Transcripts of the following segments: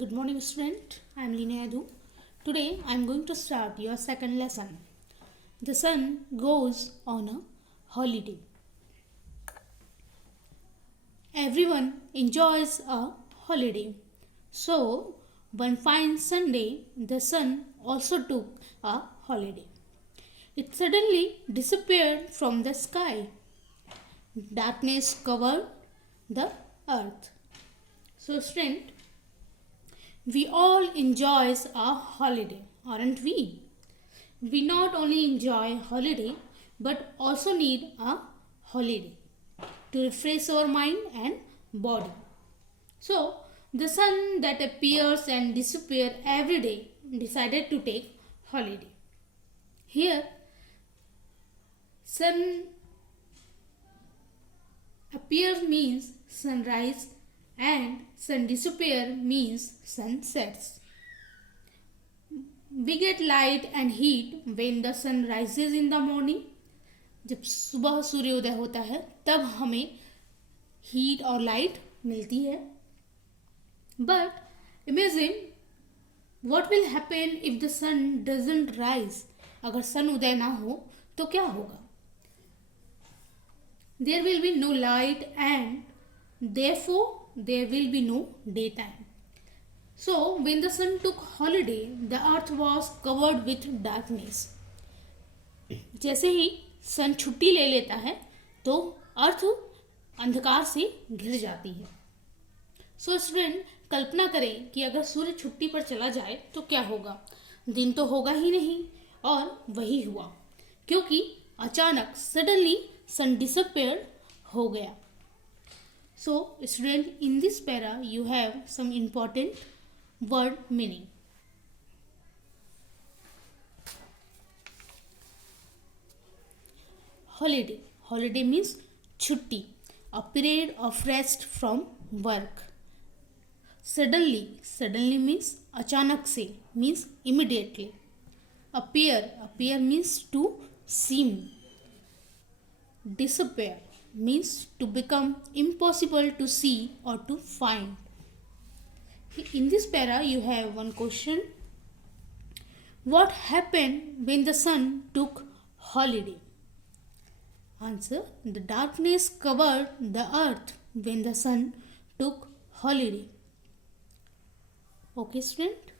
Good morning, student. I am Lina Yadu. Today I am going to start your second lesson. The sun goes on a holiday. Everyone enjoys a holiday. So, one fine Sunday, the sun also took a holiday. It suddenly disappeared from the sky. Darkness covered the earth. So, student, we all enjoys a holiday, aren't we? We not only enjoy holiday but also need a holiday to refresh our mind and body. So, the sun that appears and disappears every day decided to take holiday. Here, sun appears means sunrise and sun disappear means sun sets. We get light and heat when the sun rises in the morning. जब सुबह सूर्योदय होता है तब हमें heat और light मिलती है. But imagine what will happen if the sun doesn't rise. अगर सन उदय ना हो तो क्या होगा? There will be no light and therefore there will be no daytime. So when the sun took holiday, the earth was covered with darkness. जैसे ही सन छुट्टी ले लेता है तो अर्थ अंधकार से घिर जाती है. सो स्टूडेंट, कल्पना करें कि अगर सूर्य छुट्टी पर चला जाए तो क्या होगा. दिन तो होगा ही नहीं. और वही हुआ क्योंकि अचानक सडनली सन डिसअपियर हो गया. So, student, in this para you have some important word meaning. Holiday. Holiday means छुट्टी, a period of rest from work. Suddenly. Suddenly means अचानक से, means immediately. Appear. Appear means to seem. Disappear means to become impossible to see or to find. In this para you have one question. What happened when the sun took holiday? Answer. The darkness covered the earth when the sun took holiday. Okay, student?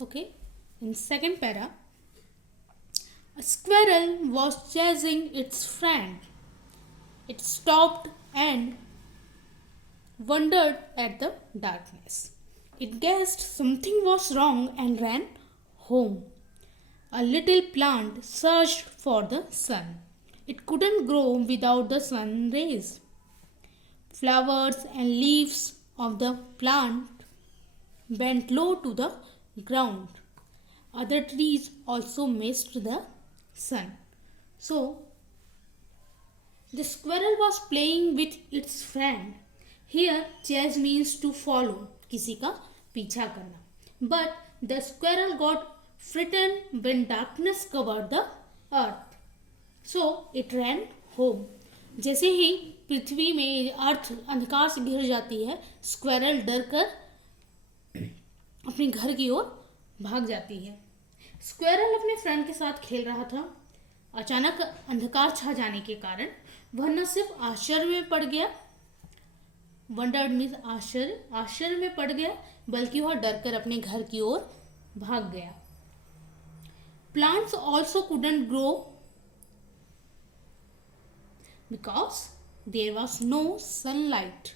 Okay. In second para, a squirrel was chasing its friend. It stopped and wondered at the darkness. It guessed something was wrong and ran home. A little plant searched for the sun. It couldn't grow without the sun rays. Flowers and leaves of the plant bent low to the ground. Other trees also missed the sun. So, the squirrel was playing with its friend. Here, chase means to follow, किसी का पीछा करना. But the squirrel got frightened when darkness covered the earth. So, it ran home. जैसे ही पृथ्वी में अर्थ अंधकार से घिर जाती है, स्क्वेरल डर कर अपने घर की ओर भाग जाती है. स्क्वेरल अपने फ्रेंड के साथ खेल रहा था. अचानक अंधकार छा जाने के कारण वह न सिर्फ आश्चर्य में पड़ गया, वंडर्ड मीन्स आश्चर्य में पड़ गया, बल्कि वह डर कर अपने घर की ओर भाग गया. Plants also couldn't grow because there was no sunlight.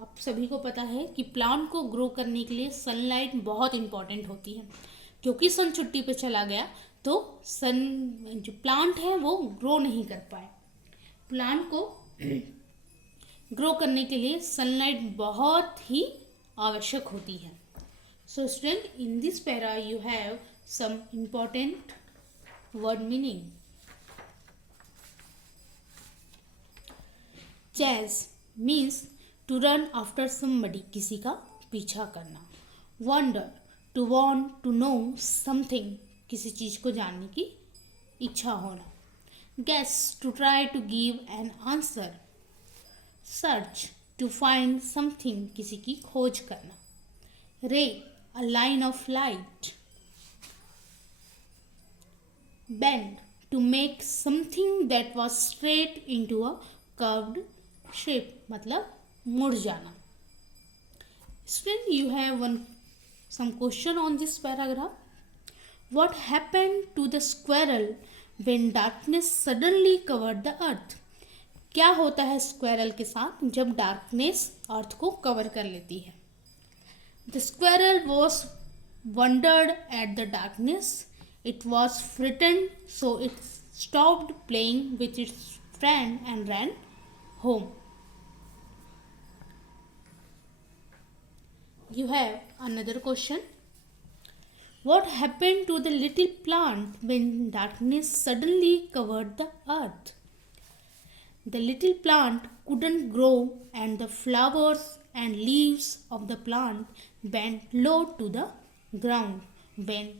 आप सभी को पता है कि प्लांट को ग्रो करने के लिए सनलाइट बहुत इंपॉर्टेंट होती है. क्योंकि सन छुट्टी पे चला गया तो सन जो प्लांट है वो ग्रो नहीं कर पाए. प्लांट को ग्रो करने के लिए सनलाइट बहुत ही आवश्यक होती है. So student, in this para you have some important word meaning. Chase means to run after somebody, किसी का पीछा करना. Wonder, to want to know something, किसी चीज को जानने की इच्छा होना. Guess, to try to give an answer. Search to find something, किसी की खोज करना। Ray, a line of light. Bend, to make something that was straight into a curved shape, मतलब मुड़ जाना। Student, you have some question on this paragraph. What happened to the squirrel when darkness suddenly covered the earth? क्या होता है squirrel के साथ जब darkness अर्थ को कवर कर लेती है? The squirrel was wondered at the darkness. It was frightened, so it stopped playing with its friend and ran home. You have another question. What happened to the little plant when darkness suddenly covered the earth? The little plant couldn't grow, and the flowers and leaves of the plant bent low to the ground when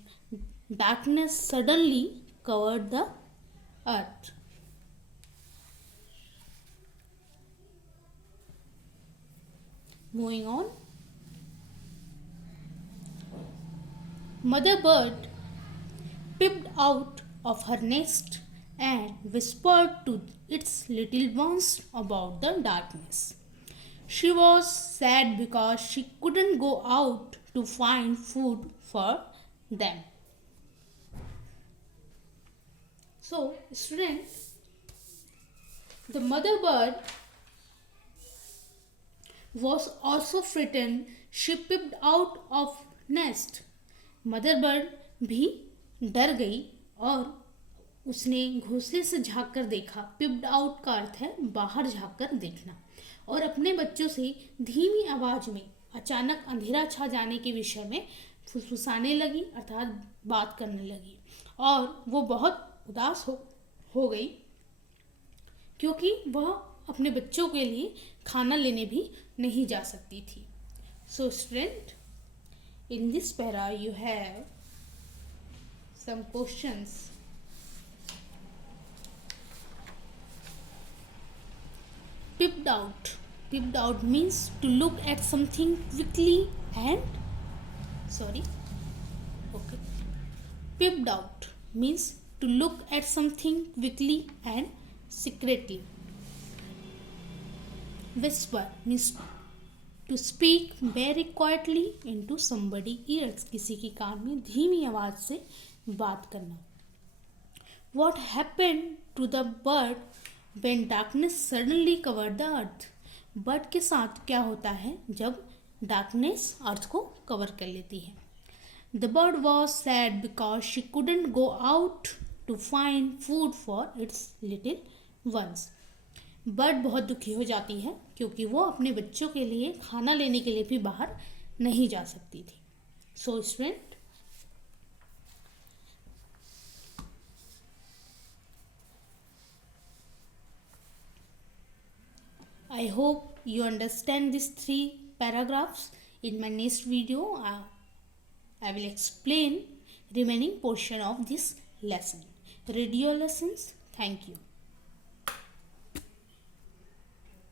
darkness suddenly covered the earth. Moving on. Mother bird peeped out of her nest and whispered to its little ones about the darkness. She was sad because she couldn't go out to find food for them. So, students, the mother bird was also frightened. She peeped out of nest. Mother bird भी डर गई और उसने घोंसले से झांक कर देखा। पिप्ड आउट का अर्थ है बाहर झांक कर देखना। और अपने बच्चों से धीमी आवाज में अचानक अंधेरा छा जाने के विषय में फुसफुसाने लगी, अर्थात बात करने लगी। और वो बहुत उदास हो गई क्योंकि वह अपने बच्चों के लिए खाना लेने भी नहीं जा सकती थी। So student, in this para you have some questions. Peeped out. Peeped out means to look at something quickly and peeped out means to look at something quickly and secretly. Whisper means to speak very quietly into somebody's ears, किसी की कान में धीमी आवाज से बात करना। What happened to the bird when darkness suddenly covered the earth? Bird के साथ क्या होता है जब डार्कनेस अर्थ को कवर कर लेती है? The bird was sad because she couldn't go out to find food for its little ones. Bird बहुत दुखी हो जाती है क्योंकि वो अपने बच्चों के लिए खाना लेने के लिए भी बाहर नहीं जा सकती थी। So student, I hope you understand these 3 paragraphs. In my next video, I will explain remaining portion of this lesson. Read your lessons. Thank you.